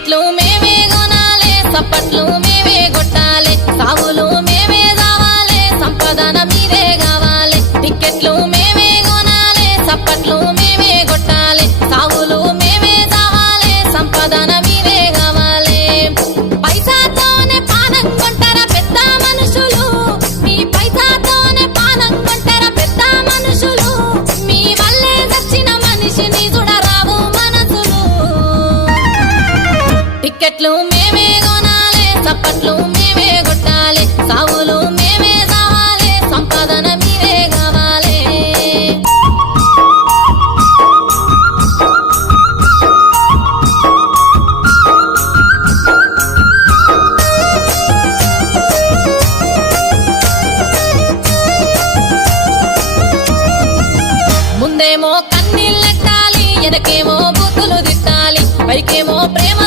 టిక్కెట్లు మేమే కొనాలే సప్పట్లు మేమే కొట్టాలే సావులు మేమే కావాలే సంపదన మీదే కావాలే టిక్కెట్లు మేమే కొనాలే సప్పట్లు మేమే కొట్టాలే సావులు మేమే కావాలే సంపదన మీదే కావాలే పైసాతోనే పానం కొంటారా పెద్ద మనుషులు మీ పైసాతోనే పానం కొంటారా పెద్ద మనుషులు మీ వల్లే చచ్చిన మనిషిని చూడరావు మనసులు టిక్కెట్లు మేమే కొనాలే సప్పట్లు మేమే